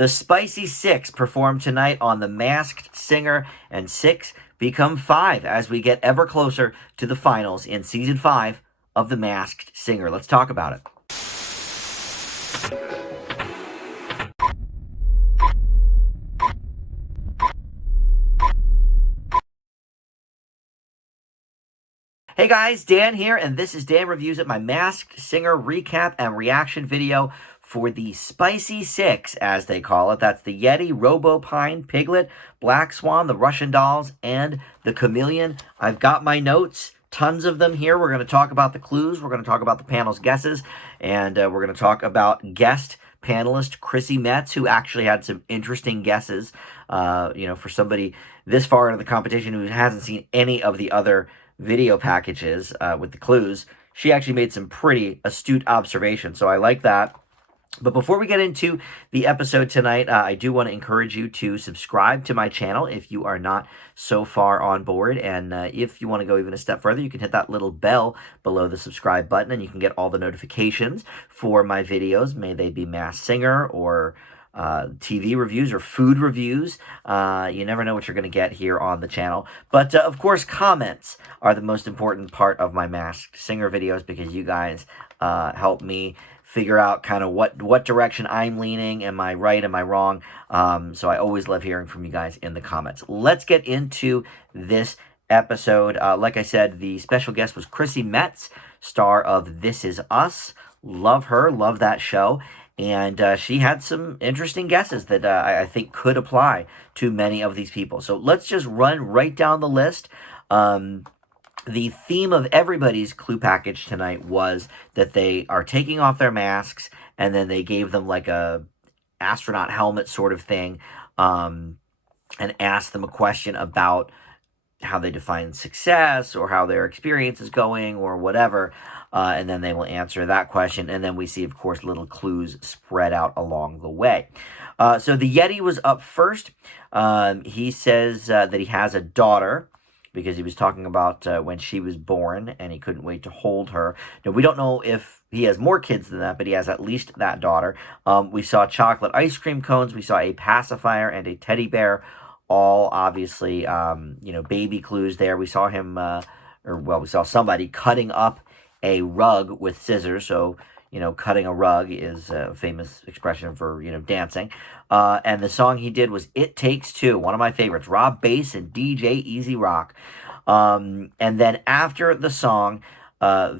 The Spicy Six perform tonight on The Masked Singer, and six become five as we get ever closer to the finals in season 5 of The Masked Singer. Let's talk about it. Hey guys, Dan here, and this is Dan Reviews It, my Masked Singer recap and reaction video for the Spicy Six, as they call it. That's the Yeti, Robo Pine, Piglet, Black Swan, the Russian Dolls, and the Chameleon. I've got my notes, tons of them here. We're going to talk about the clues, we're going to talk about the panel's guesses, and we're going to talk about guest panelist Chrissy Metz, who actually had some interesting guesses, for somebody this far into the competition who hasn't seen any of the other video packages with the clues. She actually made some pretty astute observations, so I like that. But before we get into the episode tonight, I do want to encourage you to subscribe to my channel if you are not so far on board. And if you want to go even a step further, you can hit that little bell below the subscribe button, and you can get all the notifications for my videos. May they be Masked Singer or TV reviews or food reviews. You never know what you're going to get here on the channel. But of course, comments are the most important part of my Masked Singer videos, because you guys help me figure out kind of what direction I'm leaning. Am I right? Am I wrong? So I always love hearing from you guys in the comments. Let's get into this episode. Like I said, the special guest was Chrissy Metz, star of This Is Us. Love her. Love that show. And she had some interesting guesses that I think could apply to many of these people. So let's just run right down the list. The theme of everybody's clue package tonight was that they are taking off their masks, and then they gave them like a astronaut helmet sort of thing, and asked them a question about how they define success or how their experience is going or whatever. And then they will answer that question. And then we see, of course, little clues spread out along the way. So the Yeti was up first. He says that he has a daughter, because he was talking about when she was born and he couldn't wait to hold her. Now, we don't know if he has more kids than that, but he has at least that daughter. We saw chocolate ice cream cones. We saw a pacifier and a teddy bear. All obviously, baby clues there. We saw him, we saw somebody cutting up a rug with scissors. So, cutting a rug is a famous expression for, dancing. And the song he did was It Takes Two, one of my favorites, Rob Bass and DJ Easy Rock. And then after the song,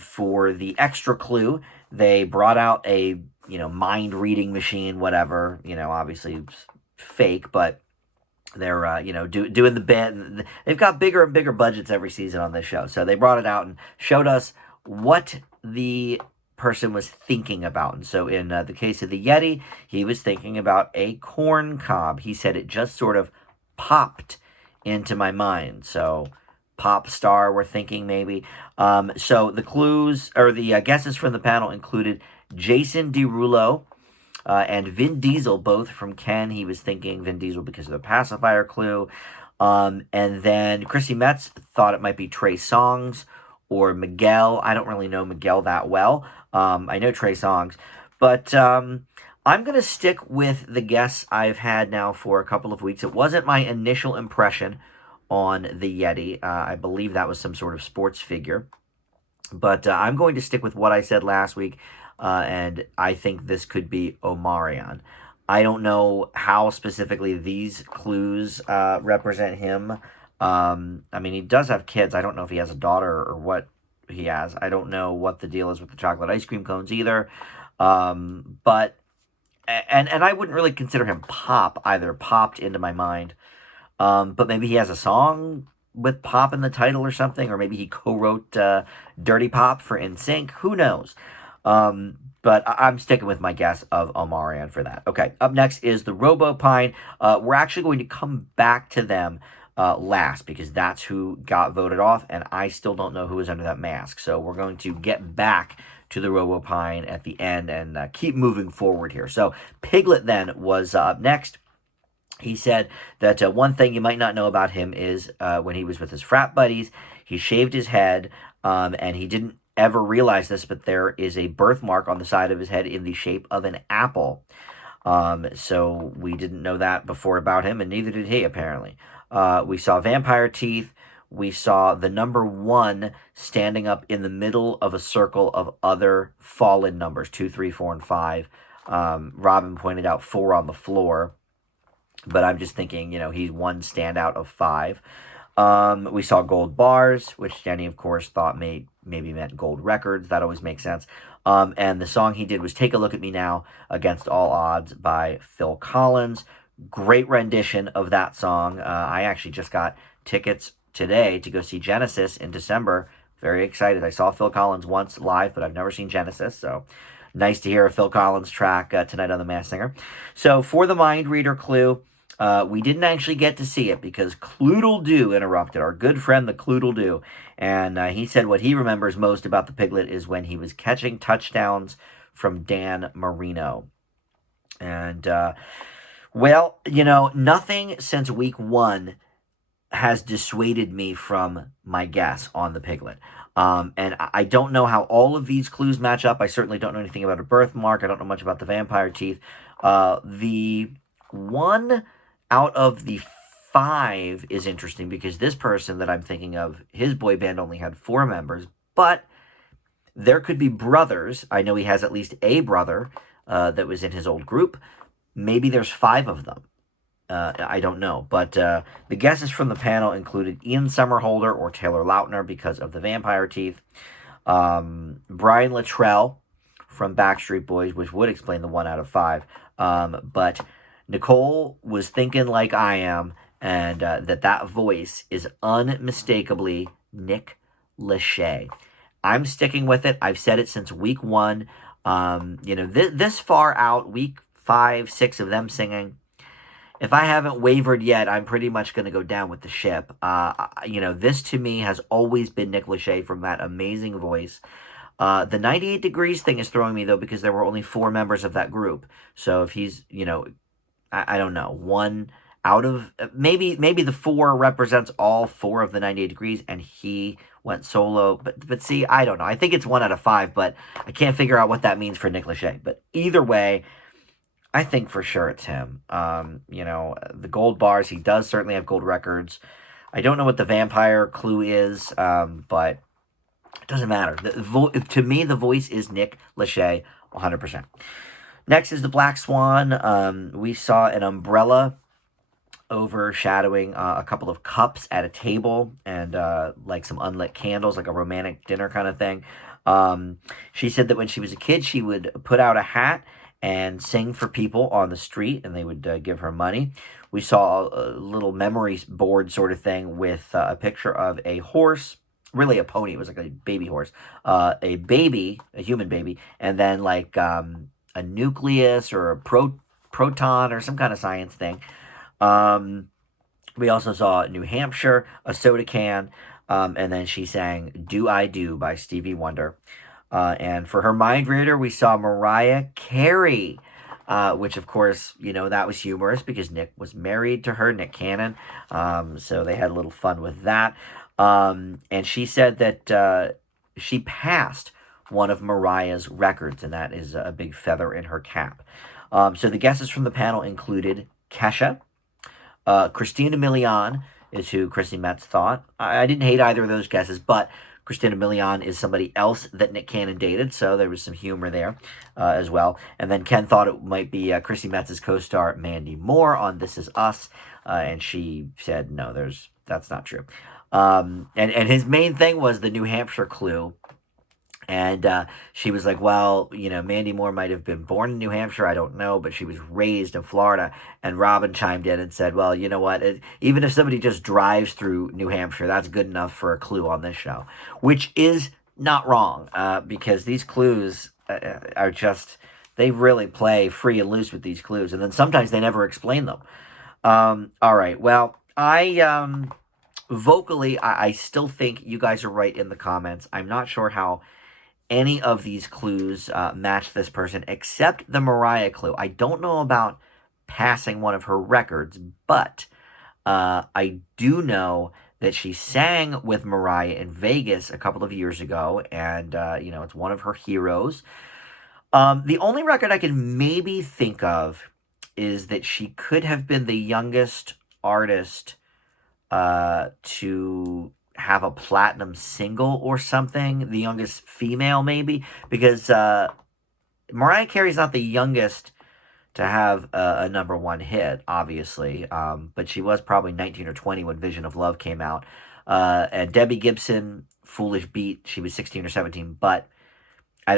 for the extra clue, they brought out a, mind reading machine, whatever, obviously fake, but they're, doing the bit. They've got bigger and bigger budgets every season on this show. So they brought it out and showed us what the person was thinking about. And so in the case of the Yeti, he was thinking about a corn cob. He said it just sort of popped into my mind. So pop star, we're thinking maybe. So the clues, or the guesses from the panel, included Jason Derulo and Vin Diesel, both from Ken. He was thinking Vin Diesel because of the pacifier clue. And then Chrissy Metz thought it might be Trey Songz or Miguel. I don't really know Miguel that well. I know Trey Songz. But I'm going to stick with the guess I've had now for a couple of weeks. It wasn't my initial impression on the Yeti. I believe that was some sort of sports figure. But I'm going to stick with what I said last week. And I think this could be Omarion. I don't know how specifically these clues represent him. He does have kids. I don't know if he has a daughter or what he has. I don't know what the deal is with the chocolate ice cream cones either. But I wouldn't really consider him pop either. Popped into my mind. But maybe he has a song with pop in the title or something, or maybe he co-wrote Dirty Pop for NSYNC. Who knows? But I'm sticking with my guess of Omarion for that. Okay, up next is the Robo Pine. We're actually going to come back to them last, because that's who got voted off, and I still don't know who is under that mask. So we're going to get back to the Robopine at the end and keep moving forward here. So Piglet then was up next. He said that one thing you might not know about him is when he was with his frat buddies, he shaved his head, and he didn't ever realize this, but there is a birthmark on the side of his head in the shape of an apple. So we didn't know that before about him, and neither did he, apparently. We saw vampire teeth. We saw the number 1 standing up in the middle of a circle of other fallen numbers, 2, 3, 4, and 5. Robin pointed out 4 on the floor, but I'm just thinking, he's one standout of 5. We saw gold bars, which Jenny, of course, thought maybe meant gold records. That always makes sense. And the song he did was Take a Look at Me Now, Against All Odds by Phil Collins. Great rendition of that song. I actually just got tickets today to go see Genesis in December. Very excited. I saw Phil Collins once live, but I've never seen Genesis, so nice to hear a Phil Collins track tonight on The Masked Singer. So for the mind reader clue, we didn't actually get to see it because Cloodle-Doo interrupted, our good friend the Cloodle-Doo. And he said what he remembers most about the Piglet is when he was catching touchdowns from Dan Marino. And, well, nothing since week 1 has dissuaded me from my guess on the Piglet. And I don't know how all of these clues match up. I certainly don't know anything about a birthmark. I don't know much about the vampire teeth. The one out of the 5 is interesting because this person that I'm thinking of, his boy band only had 4 members, but there could be brothers. I know he has at least a brother that was in his old group. Maybe there's 5 of them. I don't know, but the guesses from the panel included Ian Somerhalder or Taylor Lautner because of the vampire teeth, Brian Luttrell from Backstreet Boys, which would explain the 1 out of 5, but Nicole was thinking like I am, and that voice is unmistakably Nick Lachey. I'm sticking with it. I've said it since week 1. This far out, week 5, 6 of them singing, if I haven't wavered yet, I'm pretty much going to go down with the ship. This to me has always been Nick Lachey from that amazing voice. The 98 Degrees thing is throwing me, though, because there were only 4 members of that group. So if he's, I don't know, 1 out of, maybe the 4 represents all 4 of the 98 Degrees, and he went solo. But see, I don't know. I think it's 1 out of 5, but I can't figure out what that means for Nick Lachey. But either way, I think for sure it's him. The gold bars, he does certainly have gold records. I don't know what the vampire clue is, but it doesn't matter. To me, the voice is Nick Lachey, 100%. Next is the Black Swan. We saw an umbrella overshadowing a couple of cups at a table and like some unlit candles, like a romantic dinner kind of thing. She said that when she was a kid, she would put out a hat and sing for people on the street, and they would give her money. We saw a little memory board sort of thing with a picture of a horse, really a pony. It was like a baby horse, a human baby, and then like a nucleus or a proton or some kind of science thing. We also saw New Hampshire, a soda can, and then she sang Do I Do by Stevie Wonder. And for her mind reader, we saw Mariah Carey, which, of course, that was humorous because Nick was married to her, Nick Cannon. So they had a little fun with that. And she said that she passed one of Mariah's records, and that is a big feather in her cap. So the guesses from the panel included Kesha. Christina Milian is who Chrissy Metz thought. I didn't hate either of those guesses, but Christina Milian is somebody else that Nick Cannon dated, so there was some humor there as well. And then Ken thought it might be Chrissy Metz's co-star Mandy Moore on This Is Us, and she said, no, that's not true. And his main thing was the New Hampshire clue. And she was like, well, Mandy Moore might have been born in New Hampshire. I don't know, but she was raised in Florida. And Robin chimed in and said, well, you know what? Even if somebody just drives through New Hampshire, that's good enough for a clue on this show, which is not wrong because these clues are just, they really play free and loose with these clues. And then sometimes they never explain them. All right. Well, vocally, I still think you guys are right in the comments. I'm not sure how any of these clues match this person except the Mariah clue. I don't know about passing one of her records, but I do know that she sang with Mariah in Vegas a couple of years ago, and it's one of her heroes. The only record I can maybe think of is that she could have been the youngest artist to have a platinum single or something, the youngest female maybe, because Mariah Carey's not the youngest to have a number one hit, obviously, but she was probably 19 or 20 when Vision of Love came out. And Debbie Gibson, Foolish Beat, she was 16 or 17, but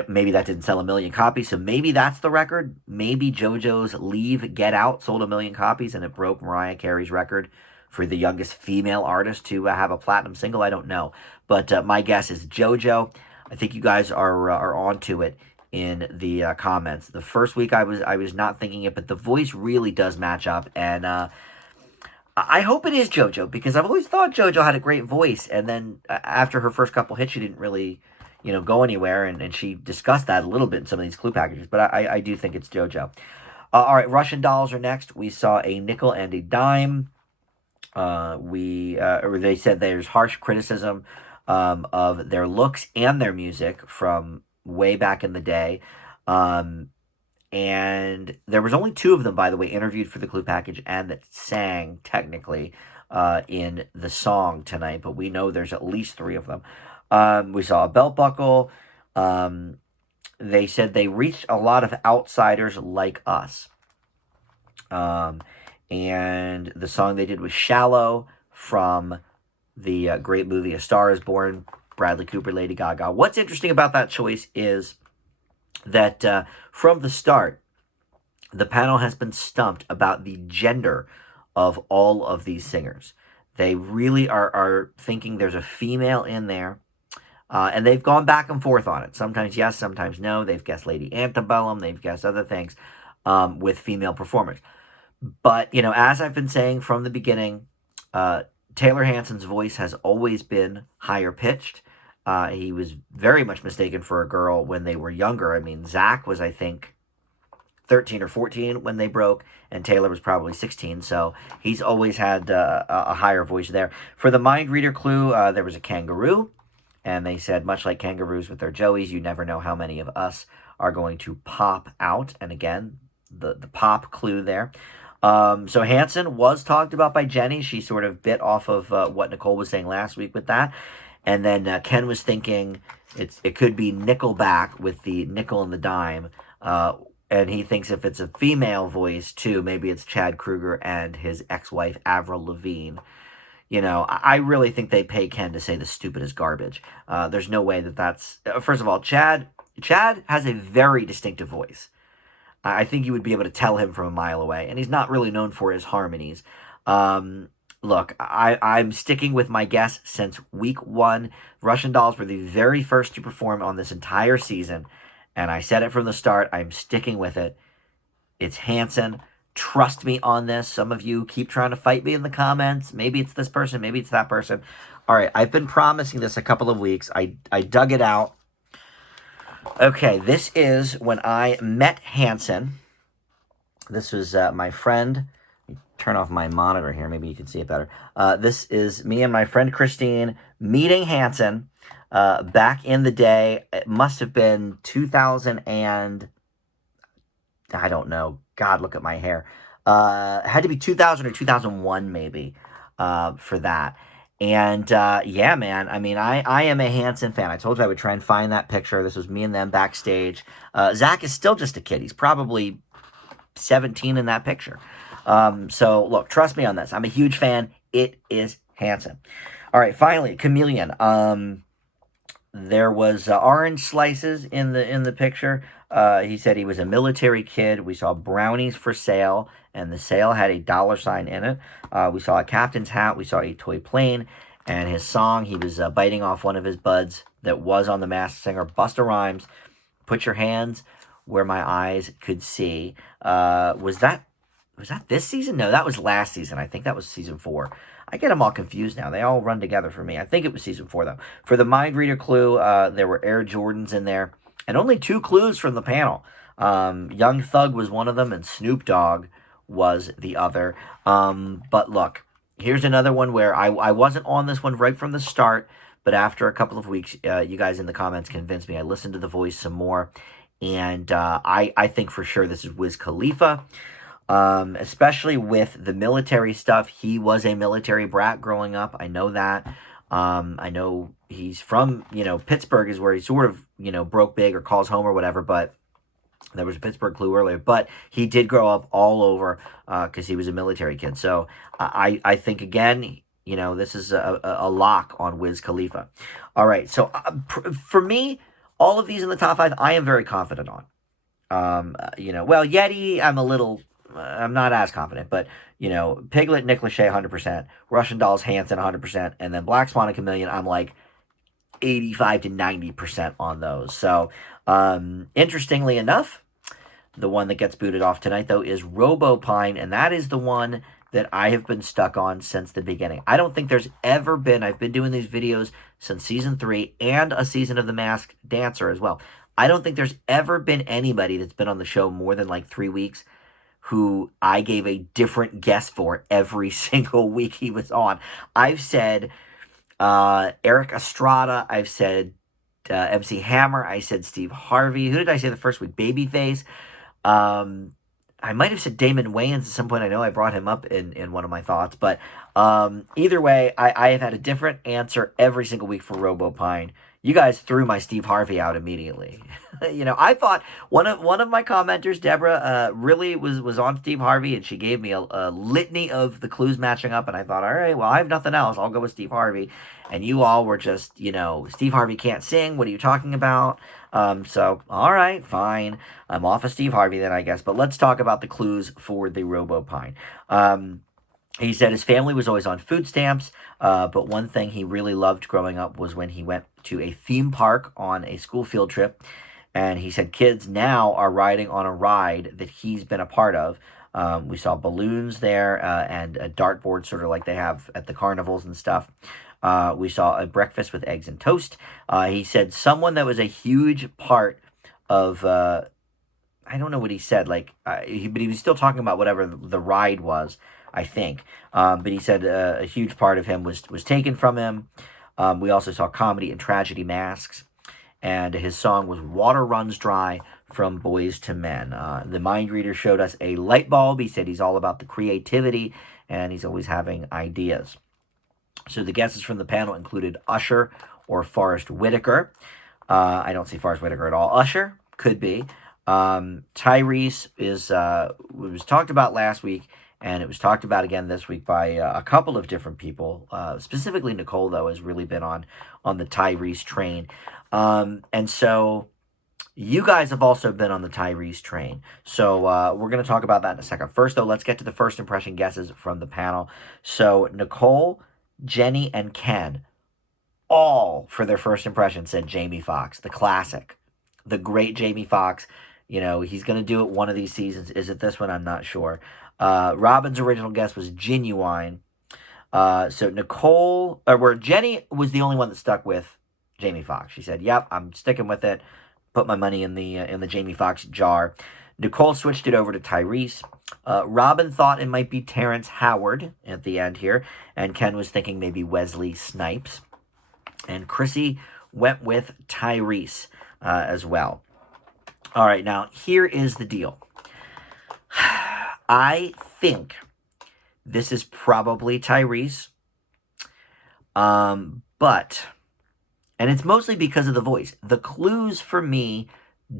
maybe that didn't sell 1 million copies, so maybe that's the record. Maybe JoJo's Leave, Get Out sold 1 million copies, and it broke Mariah Carey's record for the youngest female artist to have a platinum single. I don't know, but my guess is JoJo. I think you guys are onto it in the comments. The first week I was not thinking it, but the voice really does match up, and I hope it is JoJo, because I've always thought JoJo had a great voice, and then after her first couple hits, she didn't really, go anywhere, and she discussed that a little bit in some of these clue packages, but I do think it's JoJo. All right, Russian Dolls are next. We saw a nickel and a dime. Or they said there's harsh criticism of their looks and their music from way back in the day. And there was only 2 of them, by the way, interviewed for the clue package and that sang, technically, in the song tonight. But we know there's at least 3 of them. We saw a belt buckle. They said they reached a lot of outsiders like us. And the song they did was Shallow from the great movie A Star is Born, Bradley Cooper, Lady Gaga. What's interesting about that choice is that from the start, the panel has been stumped about the gender of all of these singers. They really are thinking there's a female in there, and they've gone back and forth on it. Sometimes yes, sometimes no. They've guessed Lady Antebellum. They've guessed other things with female performers. But, as I've been saying from the beginning, Taylor Hanson's voice has always been higher pitched. He was very much mistaken for a girl when they were younger. I mean, Zach was, I think, 13 or 14 when they broke, and Taylor was probably 16. So he's always had a higher voice there. For the mind reader clue, there was a kangaroo, and they said, much like kangaroos with their joeys, you never know how many of us are going to pop out. And again, the pop clue there. So Hanson was talked about by Jenny. She sort of bit off of what Nicole was saying last week with that. And then Ken was thinking it could be Nickelback with the nickel and the dime. And he thinks if it's a female voice, too, maybe it's Chad Kroeger and his ex-wife, Avril Lavigne. I really think they pay Ken to say the stupidest garbage. There's no way that's... First of all, Chad has a very distinctive voice. I think you would be able to tell him from a mile away, and he's not really known for his harmonies. Look, I'm sticking with my guess since week 1. Russian Dolls were the very first to perform on this entire season, and I said it from the start. I'm sticking with it. It's Hanson. Trust me on this. Some of you keep trying to fight me in the comments. Maybe it's this person. Maybe it's that person. All right, I've been promising this a couple of weeks. I dug it out. Okay, this is when I met Hanson. This was my friend. Let me turn off my monitor here. Maybe you can see it better. This is me and my friend Christine meeting Hanson back in the day. It must have been 2000 and... I don't know. God, look at my hair. It had to be 2000 or 2001 maybe for that. And, yeah, man, I mean, I am a Hanson fan. I told you I would try and find that picture. This was me and them backstage. Zach is still just a kid. He's probably 17 in that picture. So, look, trust me on this. I'm a huge fan. It is Hanson. All right, finally, Chameleon. There was orange slices in the picture. He said he was a military kid. We saw brownies for sale, and the sale had a $sign in it. We saw a captain's hat. We saw a toy plane, and his song, he was biting off one of his buds that was on The Masked Singer, Busta Rhymes, Put Your Hands Where My Eyes Could See. Was that this season? No, that was last season. I think that was season 4. I get them all confused now. They all run together for me. I think it was season 4, though. For the mind reader clue, there were Air Jordans in there. And only 2 clues from the panel. Young Thug was one of them, and Snoop Dogg was the other. But look, here's another one where I wasn't on this one right from the start, but after a couple of weeks, you guys in the comments convinced me. I listened to the voice some more, and I think for sure this is Wiz Khalifa. especially with the military stuff. He was a military brat growing up. I know that. I know he's from, Pittsburgh is where he sort of, broke big or calls home or whatever, but there was a Pittsburgh clue earlier, but he did grow up all over because he was a military kid. So I think, again, this is a lock on Wiz Khalifa. All right, so for me, all of these in the top five, I am very confident on. Well, Yeti, I'm not as confident, but, Piglet, Nick Lachey, 100%, Russian Dolls, Hanson, 100%, and then Black Swan and Chameleon, I'm like 85 to 90% on those. So, interestingly enough, the one that gets booted off tonight, though, is Robo Pine, and that is the one that I have been stuck on since the beginning. I don't think there's ever been, I've been doing these videos since season 3 and a season of The Masked Dancer as well. I don't think there's ever been anybody that's been on the show more than like 3 weeks who I gave a different guess for every single week he was on. I've said Eric Estrada, I've said MC Hammer, I said Steve Harvey. Who did I say the first week? Babyface. I might have said Damon Wayans at some point. I know I brought him up in one of my thoughts. But either way, I have had a different answer every single week for Robo Pine. You guys threw my Steve Harvey out immediately. I thought one of my commenters, Deborah, really was on Steve Harvey, and she gave me a litany of the clues matching up, and I thought, all right, well, I have nothing else. I'll go with Steve Harvey. And you all were just, Steve Harvey can't sing. What are you talking about? So, all right, fine. I'm off of Steve Harvey then, I guess. But let's talk about the clues for the Robo Pine. He said his family was always on food stamps, but one thing he really loved growing up was when he went to a theme park on a school field trip. And he said kids now are riding on a ride that he's been a part of. We saw balloons there and a dartboard, sort of like they have at the carnivals and stuff. We saw a breakfast with eggs and toast. He said someone that was a huge part of, I don't know what he said, but he was still talking about whatever the ride was, I think. But he said a huge part of him was taken from him. We also saw comedy and tragedy masks. And his song was Water Runs Dry from Boys to Men. The mind reader showed us a light bulb. He said he's all about the creativity and he's always having ideas. So the guesses from the panel included Usher or Forrest Whitaker. I don't see Forrest Whitaker at all. Usher could be. Tyreese was talked about last week, and it was talked about again this week by a couple of different people. Specifically, Nicole, though, has really been on the Tyreese train. And so you guys have also been on the Tyreese train. So we're going to talk about that in a second. First, though, let's get to the first impression guesses from the panel. So Nicole, Jenny, and Ken, all for their first impression said Jamie Foxx, the classic, the great Jamie Foxx. He's going to do it one of these seasons. Is it this one? I'm not sure. Robin's original guess was Genuine. So Jenny was the only one that stuck with Jamie Foxx. She said, "Yep, I'm sticking with it. Put my money in the Jamie Foxx jar." Nicole switched it over to Tyreese. Robin thought it might be Terrence Howard at the end here, and Ken was thinking maybe Wesley Snipes. And Chrissy went with Tyreese as well. All right, now here is the deal. I think this is probably Tyreese, but, and it's mostly because of the voice. The clues for me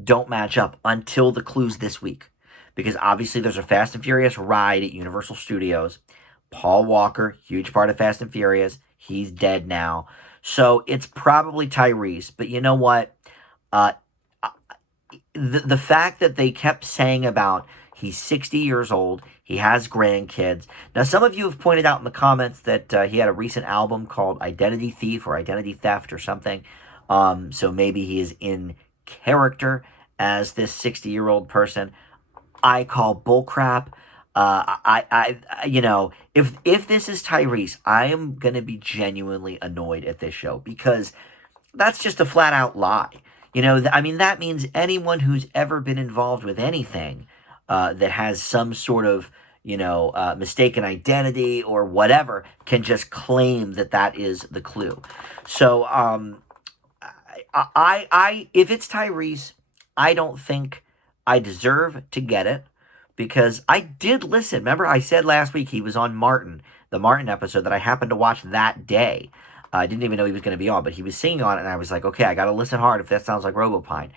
don't match up until the clues this week, because obviously there's a Fast and Furious ride at Universal Studios. Paul Walker, huge part of Fast and Furious, he's dead now. So it's probably Tyreese, but you know what? The fact that they kept saying about he's 60 years old, he has grandkids. Now, some of you have pointed out in the comments that he had a recent album called Identity Thief or Identity Theft or something. So maybe he is in character as this 60-year-old person. I call bullcrap. If this is Tyreese, I am going to be genuinely annoyed at this show because that's just a flat out lie. That means anyone who's ever been involved with anything that has some sort of, mistaken identity or whatever can just claim that is the clue. So, if it's Tyreese, I don't think I deserve to get it, because I did listen. Remember, I said last week he was on Martin, the Martin episode that I happened to watch that day. I didn't even know he was going to be on, but he was singing on it, and I was like, okay, I got to listen hard if that sounds like Robopine.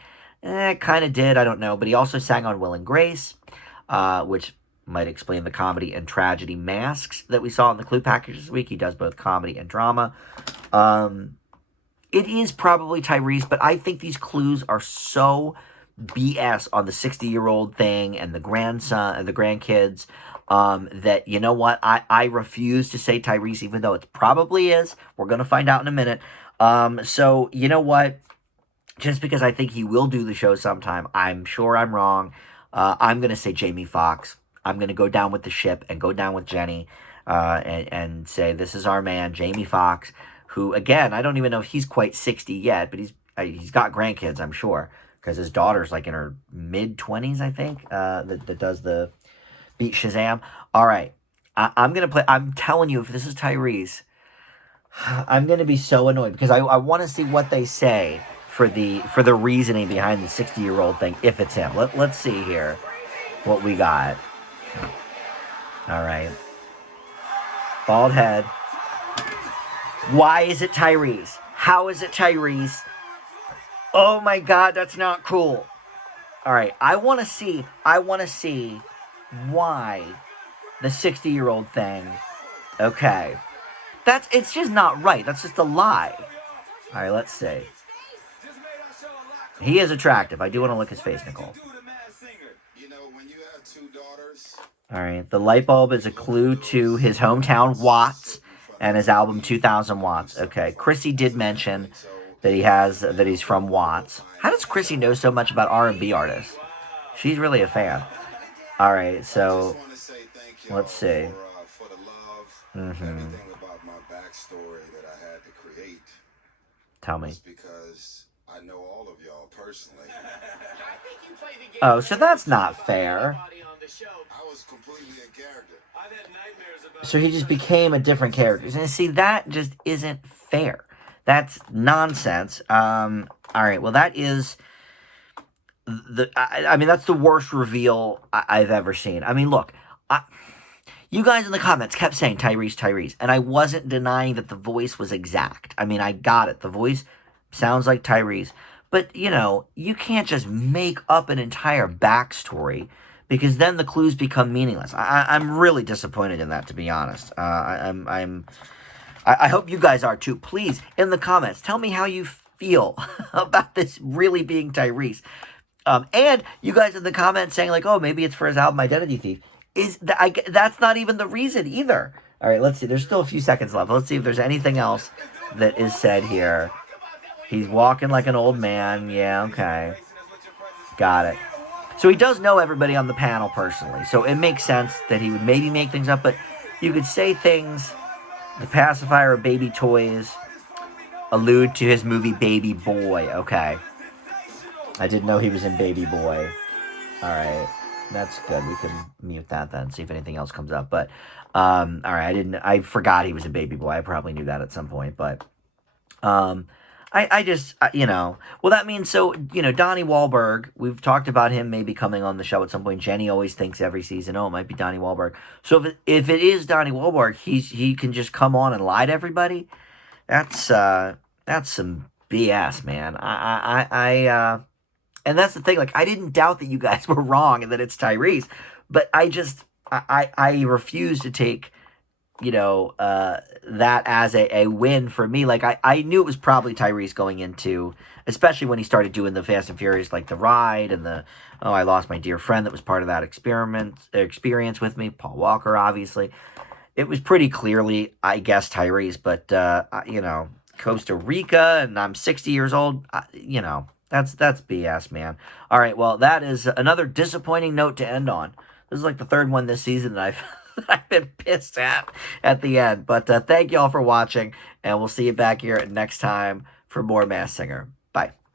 Kind of did, I don't know. But he also sang on Will and Grace, which might explain the comedy and tragedy masks that we saw in the clue package this week. He does both comedy and drama. It is probably Tyreese, but I think these clues are so BS on the 60-year-old thing and the grandson and the grandkids that, you know what, I refuse to say Tyreese, even though it probably is. We're going to find out in a minute. So, you know what, just because I think he will do the show sometime, I'm sure I'm wrong. I'm going to say Jamie Foxx. I'm going to go down with the ship and go down with Jenny and say this is our man, Jamie Foxx, who, again, I don't even know if he's quite 60 yet, but he's got grandkids, I'm sure, because his daughter's like in her mid-20s, I think, that does the beat Shazam. All right, I'm going to play. I'm telling you, if this is Tyreese, I'm going to be so annoyed because I want to see what they say for the reasoning behind the 60-year-old thing, if it's him. Let's see here what we got. All right. Bald head. Why is it Tyreese? How is it Tyreese? Oh my God, that's not cool. All right, I want to see why the 60-year-old thing. Okay. It's just not right. That's just a lie. All right, let's see. He is attractive. I do want to look his face, Nicole. All right, the light bulb is a clue to his hometown, Watts, and his album 2000 Watts. Okay, Chrissy did mention that he's from Watts. How does Chrissy know so much about R&B artists? She's really a fan. All right, so let's see. Tell me. I know all of y'all personally. Oh, so that's not fair. I was completely in character. So he just became a different character. And see, that just isn't fair. That's nonsense. All right, well, that is I mean, that's the worst reveal I've ever seen. I mean, look, you guys in the comments kept saying Tyreese, and I wasn't denying that the voice was exact. I mean, I got it. The voice sounds like Tyreese. But, you know, you can't just make up an entire backstory because then the clues become meaningless. I'm really disappointed in that, to be honest. I hope you guys are too. Please, in the comments, tell me how you feel about this really being Tyreese. And you guys in the comments saying, like, oh, maybe it's for his album Identity Thief. That's not even the reason either. All right, let's see. There's still a few seconds left. Let's see if there's anything else that is said here. He's walking like an old man. Yeah, okay. Got it. So he does know everybody on the panel personally. So it makes sense that he would maybe make things up. But you could say things, the pacifier of baby toys, allude to his movie Baby Boy. Okay. I didn't know he was in Baby Boy. All right. That's good. We can mute that then, see if anything else comes up. But, all right, I forgot he was in Baby Boy. I probably knew that at some point. But, I just, you know, well, that means, so, you know, Donnie Wahlberg, we've talked about him maybe coming on the show at some point. Jenny always thinks every season, oh, it might be Donnie Wahlberg. So if it is Donnie Wahlberg, he can just come on and lie to everybody. That's some BS, man. And that's the thing, like, I didn't doubt that you guys were wrong and that it's Tyreese, but I refuse to take, you know, that as a win for me. Like, I knew it was probably Tyreese going into, especially when he started doing the Fast and Furious, like the ride and I lost my dear friend that was part of that experience with me, Paul Walker, obviously. It was pretty clearly, I guess, Tyreese, but, you know, Costa Rica, and I'm 60 years old, you know. That's BS, man. All right, well, that is another disappointing note to end on. This is like the third one this season that I've been pissed at the end. But thank you all for watching, and we'll see you back here next time for more Masked Singer. Bye.